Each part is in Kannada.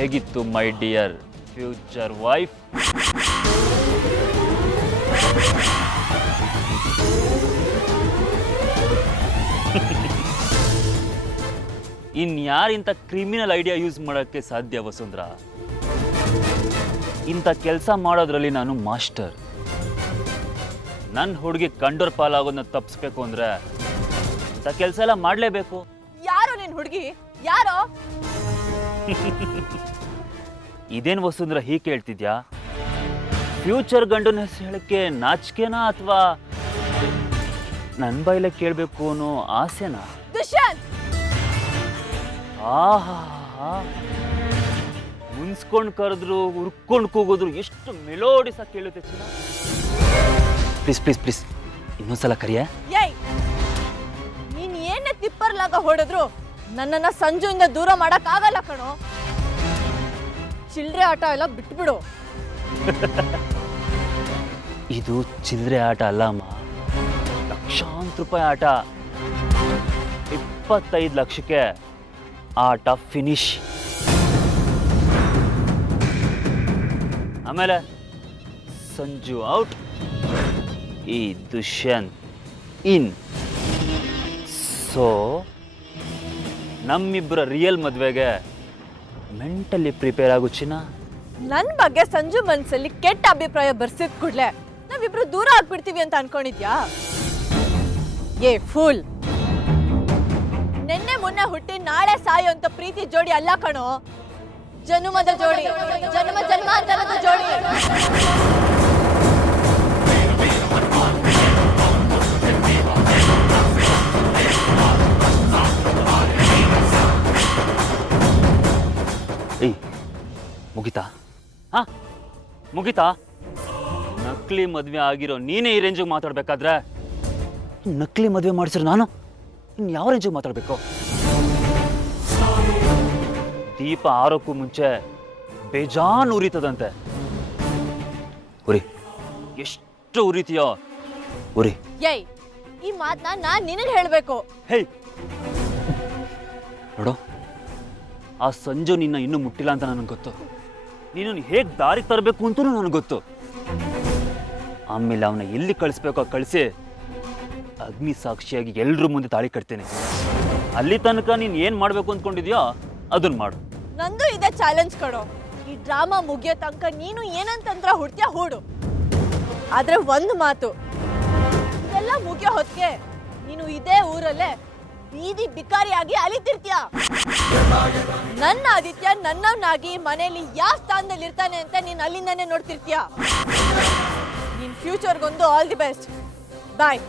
ಹೇಗಿತ್ತು ಮೈ ಡಿಯರ್ ಫ್ಯೂಚರ್ ವೈಫ್? ಇನ್ಯಾರಿಂತ ಕ್ರಿಮಿನಲ್ ಐಡಿಯಾ ಯೂಸ್ ಮಾಡೋಕ್ಕೆ ಸಾಧ್ಯ ವಸುಂಧರಾ? ಇಂಥ ಕೆಲಸ ಮಾಡೋದ್ರಲ್ಲಿ ನಾನು ಮಾಸ್ಟರ್. ನನ್ನ ಹುಡುಗಿ ಕಂಡೋರ್ ಪಾಲಾಗೋದನ್ನ ತಪ್ಪಿಸ್ಬೇಕು ಅಂದ್ರೆ ಇಂಥ ಕೆಲಸ ಎಲ್ಲ ಮಾಡಲೇಬೇಕು. ಯಾರೋ ನಿನ್ ಹುಡುಗಿ? ಯಾರೋ? ಇದೇನು ವಸುಂಧರಾ ಹೀಗೆ ಕೇಳ್ತಿದ್ಯಾ? ಫ್ಯೂಚರ್ ಗಂಡನ ಹೆಸರು ಹೇಳಕ್ಕೆ ನಾಚಿಕೆನಾ ಅಥವಾ ನನ್ನ ಬಾಯಿಲೆ ಕೇಳಬೇಕು ಅನ್ನೋ ಆಸೆನಾ? ದುಷ್ಯಂತ್! ಆಹಾ, ಮುನ್ಸ್ಕೊಂಡು ಕರೆದ್ರು ಹುರ್ಕೊಂಡು ಕೂಗಿದ್ರು ಎಷ್ಟು ಮೆಲೋಡಿಸ್ ಆಗಿ ಕೇಳುತ್ತೆ ಚಿನ್ನ. ಪ್ಲೀಸ್ ಪ್ಲೀಸ್ ಪ್ಲೀಸ್ ಇನ್ನೊಂದ್ಸಲ ಕರಿಯ. ಏಯ್, ನೀನ್ ಏನೇ ತಿಪ್ಪರ್ಲಾಗ ಹೊಡೆದ್ರು ನನ್ನನ್ನ ಸಂಜುವಿಂದ ದೂರ ಮಾಡಕ್ ಆಗಲ್ಲ ಕಣೋ. ಚಿಲ್ಡ್ರೆ ಆಟ ಎಲ್ಲ ಬಿಟ್ಬಿಡು. ಇದು ಚಿಲ್ಲರೆ ಆಟ ಅಲ್ಲಮ್ಮ, ಲಕ್ಷಾಂತರ ರೂಪಾಯಿ ಆಟ. 25 ಲಕ್ಷಕ್ಕೆ ಆಟ ಫಿನಿಶ್. ಆಮೇಲೆ ಸಂಜು ಔಟ್, ಈ ದುಷ್ಯಂತ್ ಇನ್. ಸೊ ನಮ್ಮಿಬ್ಬರ ರಿಯಲ್ ಮದುವೆಗೆ ಮೆಂಟಲಿ ಪ್ರಿಪೇರ್ ಆಗು ಚಿನ್ನ. ನನ್ ಬಗ್ಗೆ ಸಂಜು ಮನ್ಸಲ್ಲಿ ಕೆಟ್ಟ ಅಭಿಪ್ರಾಯ ಬರ್ಸಿದ್ ಕೂಡ್ಲೆ ನಾವಿಬ್ರು ದೂರ ಆಗ್ಬಿಡ್ತೀವಿ ಅಂತ ಅನ್ಕೊಂಡಿದ್ಯಾ? ಏ ಫೂಲ್! ನಿನ್ನೆ ಮೊನ್ನೆ ಹುಟ್ಟಿ ನಾಳೆ ಸಾಯೋ ಅಂತ ಪ್ರೀತಿ ಜೋಡಿ ಅಲ್ಲ ಕಣೋ, ಜನುಮದ ಜೋಡಿ, ಜನ್ಮ ಜನ್ಮಾಂತರದ ಜೋಡಿ. ಏಯ್, ಮುಗಿತಾ? ಹಾ ಮುಗಿತಾ? ನಕಲಿ ಮದುವೆ ಆಗಿರೋ ನೀನೇ ಈ ರೇಂಜಿಗೆ ಮಾತಾಡ್ಬೇಕಾದ್ರೆ ನಕಲಿ ಮದುವೆ ಮಾಡಿಸಿರೋ ನಾನು ಇನ್ನು ಯಾವ ರೇಂಜಿಗೆ ಮಾತಾಡಬೇಕು? ದೀಪ ಆರೋಕ್ಕೂ ಮುಂಚೆ ಬೇಜಾನ್ ಉರಿತದಂತೆ. ಉರಿ, ಎಷ್ಟು ಉರಿತೀಯೋ ಉರಿ. ಏಯ್, ಈ ಮಾತನ್ನ ನಾನ್ ನಿನಗೆ ಹೇಳ್ಬೇಕು. ಹೇಯ್ ನೋಡು, ಆ ಸಂಜು ನಿನ್ನ ಇನ್ನೂ ಮುಟ್ಟಿಲ್ಲ ಅಂತ ನನಗೆ ಗೊತ್ತು. ನೀನು ಹೇಗೆ ದಾರಿಗೆ ತರಬೇಕು ಅಂತಲೂ ನನಗೆ ಗೊತ್ತು. ಆಮೇಲೆ ಅವನ ಎಲ್ಲಿ ಕಳಿಸ್ಬೇಕೋ ಕಳಿಸಿ ಅಗ್ನಿ ಸಾಕ್ಷಿಯಾಗಿ ಎಲ್ಲರ ಮುಂದೆ ತಾಳಿ ಕಟ್ತೇನೆ. ಅಲ್ಲಿ ತನಕ ನೀನು ಏನು ಮಾಡಬೇಕು ಅಂದ್ಕೊಂಡಿದ್ಯೋ ಅದನ್ನ ಮಾಡು. ನಂದು ಇದೆ ಚಾಲೆಂಜ್ ಕಣೋ. ಈ ಡ್ರಾಮಾ ಮುಗಿಯೋ ತನಕ ನೀನು ಏನಂತಂದ್ರ ಹುಡ್ತ್ಯಾ ಹೂಡು. ಆದ್ರೆ ಒಂದು ಮಾತು, ಇದೆಲ್ಲ ಮುಗಿಯೋ ಹೊತ್ತಿಗೆ ನೀನು ಇದೇ ಊರಲ್ಲೇ ಬೀದಿ ಬಿಕಾರಿಯಾಗಿ ಅಲಿತಿರ್ತೀಯ. ನನ್ನ ಆದಿತ್ಯ ನನ್ನವನಾಗಿ ಮನೆಯಲ್ಲಿ ಯಾವ ಸ್ಥಾನದಲ್ಲಿ ಇರ್ತಾನೆ ಅಂತ ನೀನು ಅಲ್ಲಿಂದಾನೆ ನೋಡ್ತಿರ್ತೀಯ. ನಿನ್ ಫ್ಯೂಚರ್ಗೊಂದು ಆಲ್ ದಿ ಬೆಸ್ಟ್. ಬಾಯ್.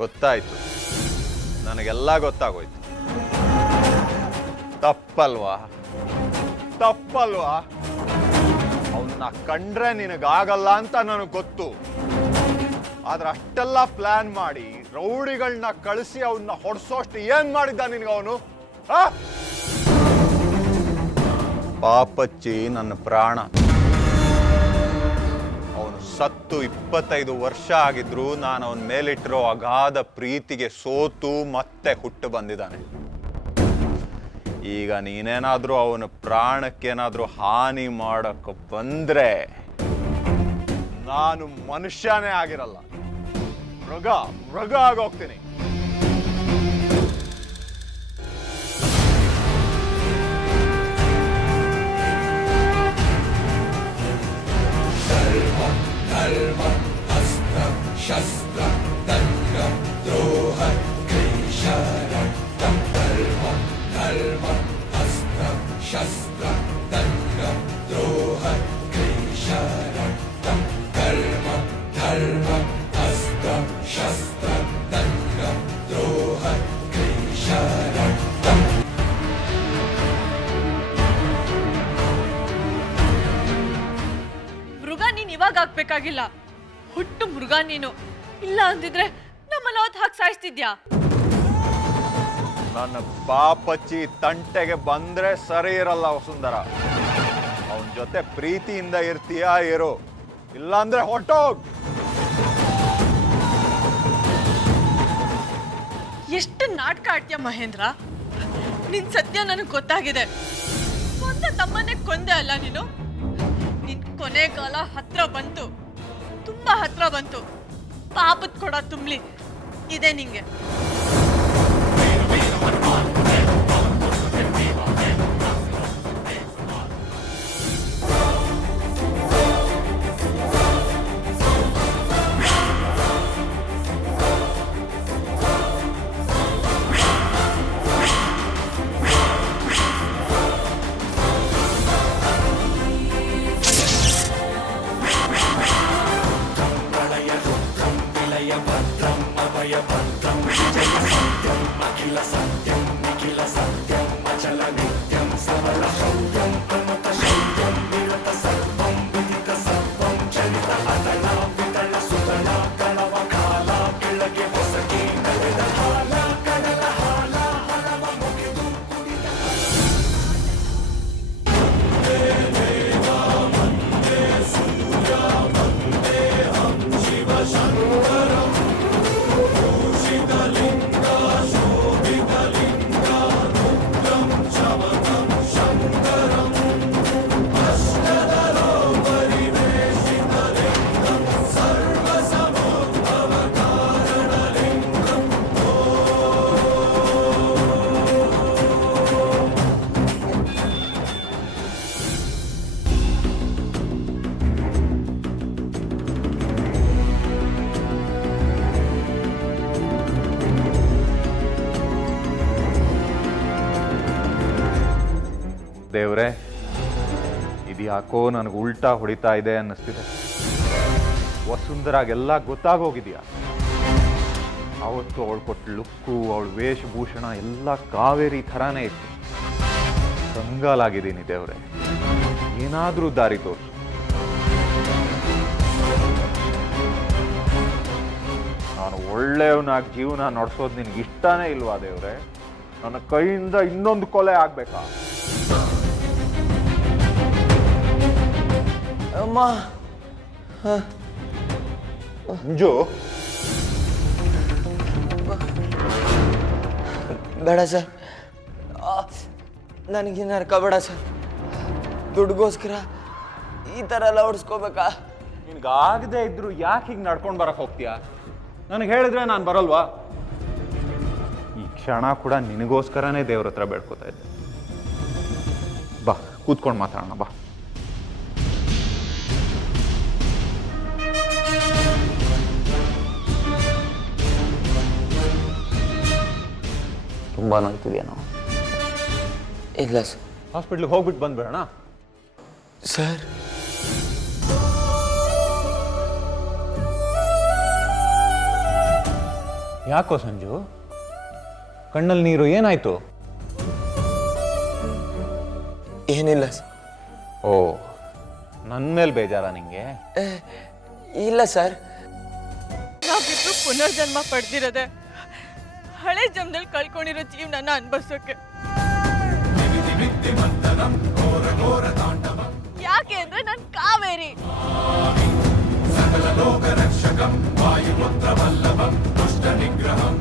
ಗೊತ್ತಾಯ್ತು, ನನಗೆಲ್ಲ ಗೊತ್ತಾಗೋಯ್ತು. ತಪ್ಪಲ್ವಾ? ತಪ್ಪಲ್ವಾ? ಅವನ್ನ ಕಂಡ್ರೆ ನಿನಗಾಗಲ್ಲ ಅಂತ ನನಗೆ ಗೊತ್ತು. ಆದ್ರೆ ಅಷ್ಟೆಲ್ಲ ಪ್ಲಾನ್ ಮಾಡಿ ರೌಡಿಗಳನ್ನ ಕಳಿಸಿ ಅವನ್ನ ಹೊಡ್ಸೋಷ್ಟು ಏನ್ ಮಾಡಿದ್ದ ನಿನಗವನು? ಪಾಪಚ್ಚಿ ನನ್ನ ಪ್ರಾಣ. ಅವನು ಸತ್ತು 25 ವರ್ಷ ಆಗಿದ್ರು ನಾನು ಅವನ ಮೇಲಿಟ್ಟಿರೋ ಅಗಾಧ ಪ್ರೀತಿಗೆ ಸೋತು ಮತ್ತೆ ಹುಟ್ಟು ಬಂದಿದ್ದಾನೆ. ಈಗ ನೀನೇನಾದ್ರೂ ಅವನ ಪ್ರಾಣಕ್ಕೇನಾದ್ರೂ ಹಾನಿ ಮಾಡಕ್ಕೆ ಬಂದ್ರೆ ನಾನು ಮನುಷ್ಯನೇ ಆಗಿರಲ್ಲ, ಮೃಗ ಆಗೋಗ್ತೀನಿ. ಮೃಗ ನೀನ್ ಇವಾಗ ಹಾಕ್ಬೇಕಾಗಿಲ್ಲ. ಹುಟ್ಟು ಮೃಗ ನೀನು. ಇಲ್ಲ ಅಂದಿದ್ರೆ ನಮ್ಮನ್ನ ಅವತ್ತು ಹಾಕಿ ಸಾಯಿಸ್ತಿದ್ಯಾ? ನನ್ನ ಪಾಪಚ್ಚಿ ತಂಟೆಗೆ ಬಂದ್ರೆ ಸರಿ ಇರಲ್ಲ ವಸುಂಧರ. ಅವನ ಜೊತೆ ಪ್ರೀತಿಯಿಂದ ಇರ್ತೀಯಾ ಇರು, ಇಲ್ಲಾಂದ್ರೆ ಹೊಟ್ಟೋಗ್. ಎಷ್ಟು ನಾಟಕ ಆಡ್ತೀಯ ಮಹೇಂದ್ರ. ನಿನ್ ಸತ್ಯ ನನಗೆ ಗೊತ್ತಾಗಿದೆ. ಕೊಂದ ತಮ್ಮನ್ನೇ ಕೊಂದೆ ಅಲ್ಲ ನೀನು. ನಿನ್ ಕೊನೆಗಾಲ ಹತ್ರ ಬಂತು, ತುಂಬಾ ಹತ್ರ ಬಂತು. ಪಾಪದ ಕೊಡ ತುಂಬ್ಲಿ ಇದೆ ನಿಂಗೆ. ದೇವ್ರೆ, ಇದು ಯಾಕೋ ನನಗೆ ಉಲ್ಟಾ ಹೊಡಿತಾ ಇದೆ ಅನ್ನಿಸ್ತಿದೆ. ವಸುಂಧರಾಗೆಲ್ಲ ಗೊತ್ತಾಗೋಗಿದೆಯಾ? ಅವತ್ತು ಅವಳು ಕೊಟ್ಟ ಲುಕ್ಕು, ಅವಳ ವೇಷಭೂಷಣ ಎಲ್ಲ ಕಾವೇರಿ ಥರಾನೇ ಇತ್ತು. ಕಂಗಾಲಾಗಿದ್ದೀನಿ ದೇವ್ರೆ, ಏನಾದರೂ ದಾರಿ ತೋರಿಸು. ನಾನು ಒಳ್ಳೆಯವನಾಗಿ ಜೀವನ ನಡೆಸೋದು ನಿನ್ಗೆ ಇಷ್ಟನೇ ಇಲ್ವಾ ದೇವ್ರೆ? ನನ್ನ ಕೈಯಿಂದ ಇನ್ನೊಂದು ಕೊಲೆ ಆಗ್ಬೇಕಾ? ಅಮ್ಮ ಮಂಜು, ಬೇಡ ಸರ್, ನನಗೆ ನರ್ಕ ಬೇಡ ಸರ್. ದುಡ್ಗೋಸ್ಕರ ಈ ಥರ ಎಲ್ಲ ಹೊಡ್ಸ್ಕೋಬೇಕಾ? ನಿನ್ಗಾಗದೆ ಇದ್ರು ಯಾಕೆ ಹೀಗೆ ನಡ್ಕೊಂಡು ಬರಕ್ ಹೋಗ್ತೀಯಾ? ನನಗೆ ಹೇಳಿದ್ರೆ ನಾನು ಬರಲ್ವಾ? ಈ ಕ್ಷಣ ಕೂಡ ನಿನಗೋಸ್ಕರನೇ ದೇವ್ರ ಹತ್ರ ಬೇಡ್ಕೋತಾ ಇದ್ದೆ. ಬಾ, ಕೂತ್ಕೊಂಡು ಮಾತಾಡೋಣ ಬಾ. ತುಂಬ ನೋಯ್ತಿದೆಯೇನೋ? ಇಲ್ಲ ಸರ್. ಹಾಸ್ಪಿಟ್ಲಿಗೆ ಹೋಗ್ಬಿಟ್ಟು ಬಂದ್ಬೇಡಣ ಸರ್. ಯಾಕೋ ಸಂಜು, ಕಣ್ಣಲ್ಲಿ ನೀರು, ಏನಾಯ್ತು? ಏನಿಲ್ಲ ಸರ್. ಓ, ನನ್ನ ಮೇಲೆ ಬೇಜಾರ ನಿಂಗೆ? ಇಲ್ಲ ಸರ್. ನಾವಿಬ್ರು ಪುನರ್ಜನ್ಮ ಪಡೆದಿರೋದೆ ಹಳೆ ಜನ್ಮದಲ್ಲಿ ಕಳ್ಕೊಂಡಿರೋ ಜೀವನನ ಅನ್ಭವಿಸೋಕೆ. ಯಾಕೆ ಅಂದ್ರೆ ನಾನು ಕಾವೇರಿ. ಸಕಲ ಲೋಕ ರಕ್ಷಕಂ ವಾಯುಪುತ್ರ ವಲ್ಲಭಂ ದುಷ್ಟ ನಿಗ್ರಹಂ